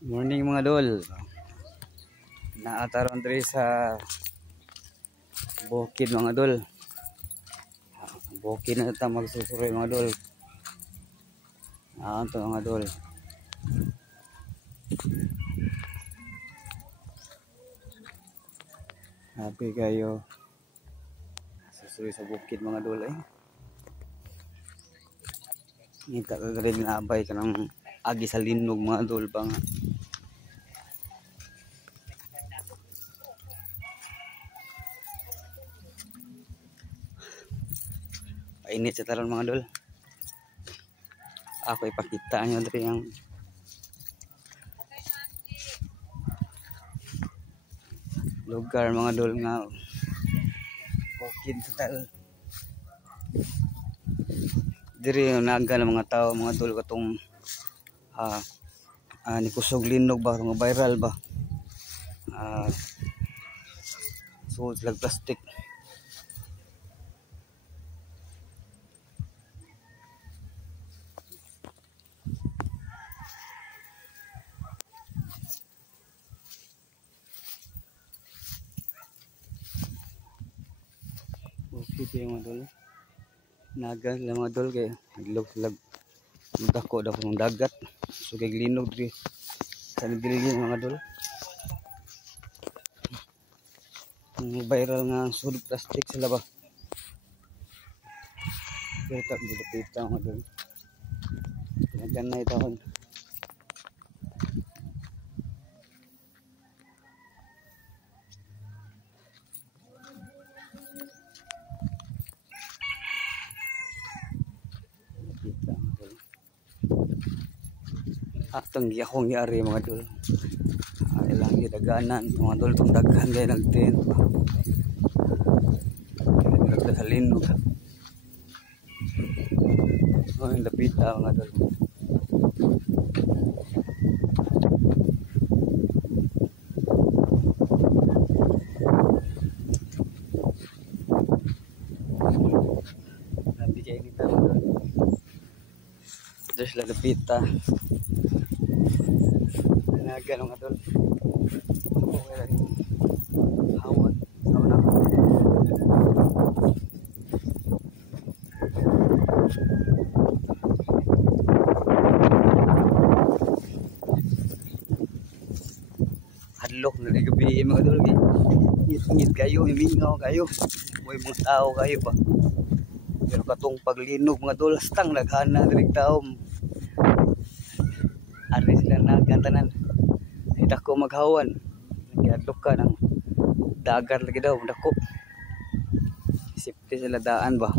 Morning mga dol. Naataron diri sa bukid mga dol. Bukid na ta magsusuroy mga dol. To mga dol. Happy kayo. Susuroy sa bukid mga dol eh. Ngita ka rin naabay ka ng agi sa linog mga dol ba nga. Painit sa taron mga dol. Ako ipakita nyo dito yung lugar mga dol nga bukid sa tal. Diri naga ng mga tao mga dol katong ni kusog linog ba mga viral ba. So lag plastic. Okay kayo mga dol. Naga lang mga dol kay naglog lag dako daw ng dagat. So kay linog diri sa nagdili mga dol. Viral nga sulod plastic sila ba. Kita dito mga dol. Ganay taon. Atong gihakong yari mga dol. Ilang gidaganan mga dol tong daghan kay nagtin pa. Nagdalinog. Oh, yung lapita mga dol. Nabi kayo kita mga dol. There's lang lapita. Naga mga dol. Okay lang. Hawan. Hawan na. Hadlok na gabi mga dol. Ngit-ngit kayo, imingaw kayo. May mga tao kayo pa. Pero katong paglinog mga dol, stang naghana direk tao. Ari sila nagantanan. Ay dako maghawan. Nagadlok ka ng dagat lagi daw, dako. Safety sila daan ba.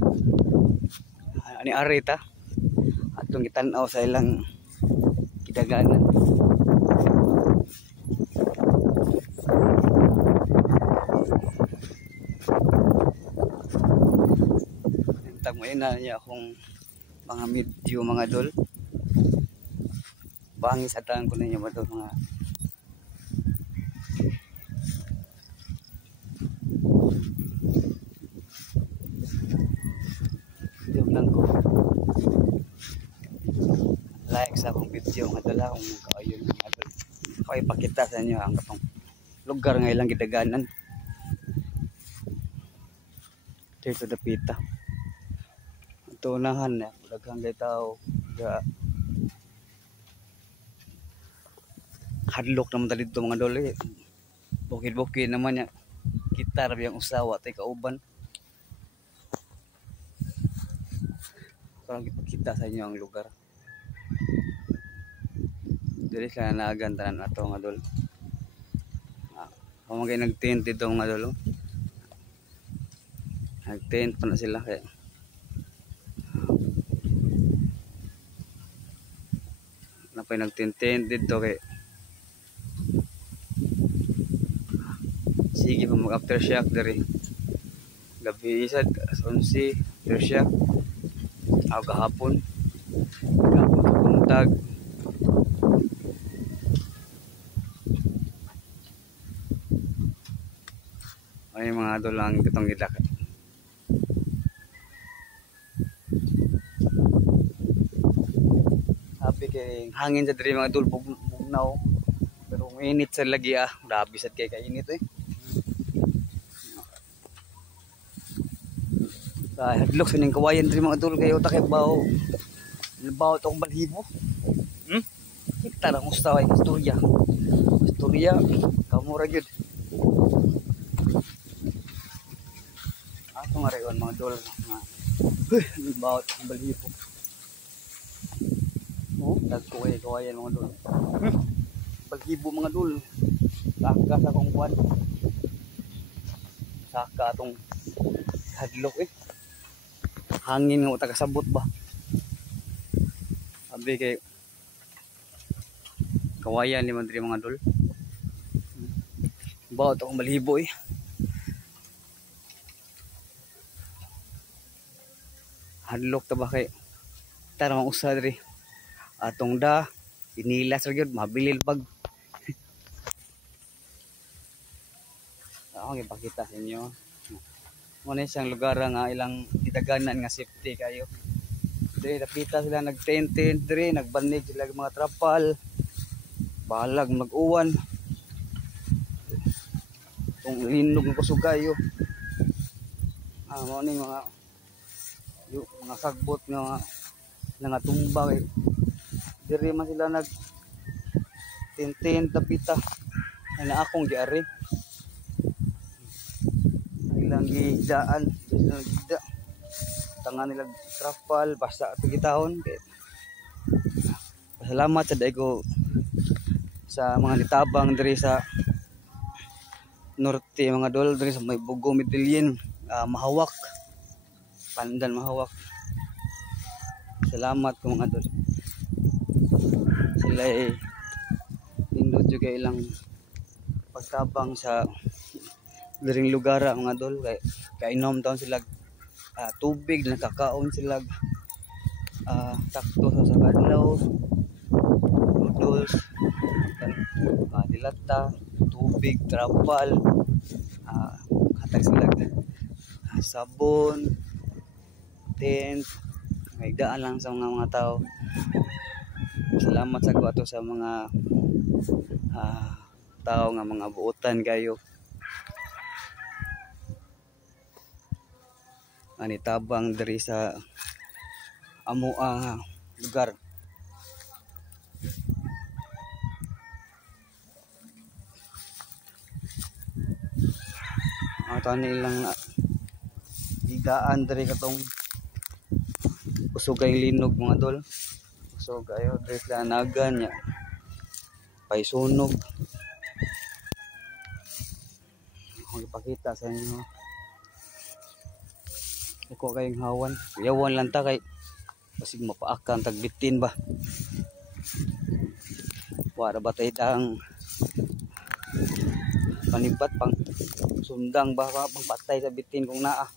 Ani ari ta. Atong gitan-aw sa ilang kidaganan. Tag mo ina niya akong mga medyo mga dol. Bangis atan ko ninyo mga dol mga video lang ko. Like sa akong video mga dol kung kaayon mga dol. Ako ipakita sa inyo ang katong lugar nga ilang gidaganan. Dito dapita. Ito unahan na daghang kay tao ga hadlok naman ta dito mga dol eh. Bukid-bukid naman ya. Kita ra biyang usawa tay kauban. Parang ipakita sa inyo ang lugar. Dili sila naagantanan ato mga dol. Pamagay nag-tent dito mga dol. Nag-tent pa na sila kaya napay nag-tent dito kay sige pa mag aftershock dari gabi isa 11 aftershock kahapon buntag ay mga dol lang kitong gidakat. Happy kay hangin sa diri mga dol bugnaw Init sa lagi ah. Grabe sad kay kainit eh. Hadlok sa ning kawayan diri mga idol kayo ta kay bawo. Bawo to kong balhibo. Kita na musta ay istorya. Istorya kamura gyud. Ato nga rayon mga idol na bawo to kong balhibo. Oh, dagko ay kawayan mga idol. Balhibo mga idol. Saka sa kong kuwan. Saka atong hadlok eh. Hangin nga tagasabot ba. Sabi kay kawayan ni Mandri mga dol. Bawa to kong balhibo eh. Hadlok ta ba kay tarang usa diri. Atong da inilas ra gyud mabilil pag. Ako gipakita sa inyo. Muna siyang lugar nga ilang itaganan nga safety kayo. Diri napita sila nag-tent diri, nagbanig sila mga trapal. Balag mag-uwan. Tong linog ng kusugayo. Mo ni mga sagbot nga tumba kay diri man sila nag tent tapita. Ana akong giari. Ilang gidaan tangan nila trapal basta pagitahon pasalamat sa daigo sa mga nitabang diri sa norte mga dol diri sa may Bugo Medellin Mahawak Pandan Mahawak. Salamat ko mga dol sila ay indot juga ilang pagtabang sa diring lugar mga dol kay kainom taon sila tubig nakakaon sila takto sa kadlaw noodles dilata tubig trapal hatag sila sabon tent may daan lang sa mga tao. Salamat sa ato sa mga tao nga mga buotan kayo ani tabang diri sa amo lugar. Ato nilang higaan diri katong usogay linog mga dol. Usog ayo diri sa nagan nya paisunog. Ako ipakita sa inyo. Iko kayong hawan. Yawan lang ta kay basig mapaakan tagbitin ba. Wala ba tayo ang panibat pang sundang ba pang patay sa bitin kung naa.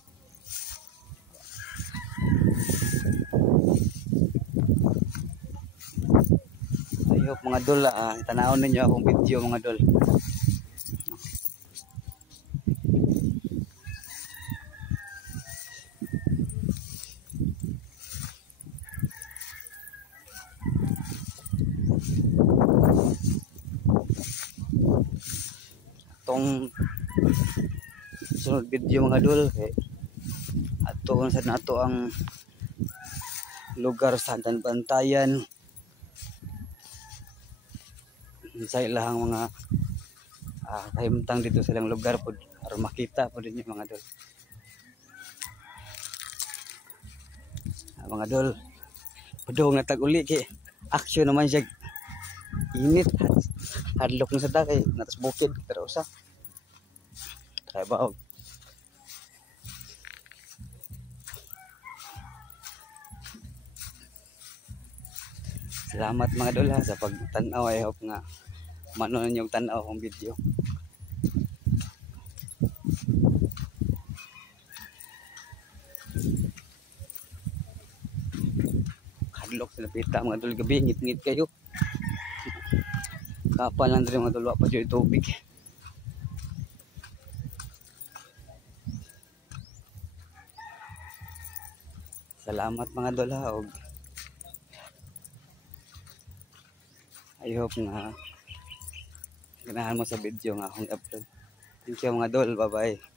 Ayok mga dol tanawon ninyo akong video mga dol. Tong sunod video mga dol kay ato sa nato ang lugar sa Bantayan sa ilang mga kahimtang dito sa ilang lugar po aron makita po din yung mga dol. Mga dol padung na tag-uli kay action naman siya init hadlok na sa dakay natas bukid pero usa trabaho. Salamat mga dol sa pagtanaw. I hope nga manood yung tanaw kong video. Hadlok sa lapita mga dol gabi ngit-ngit kayo. Kapal lang rin mga dol pa dyan tubig. Salamat mga dol og I hope nga ganahan mo sa video nga akong upload. Thank you mga dol, bye bye.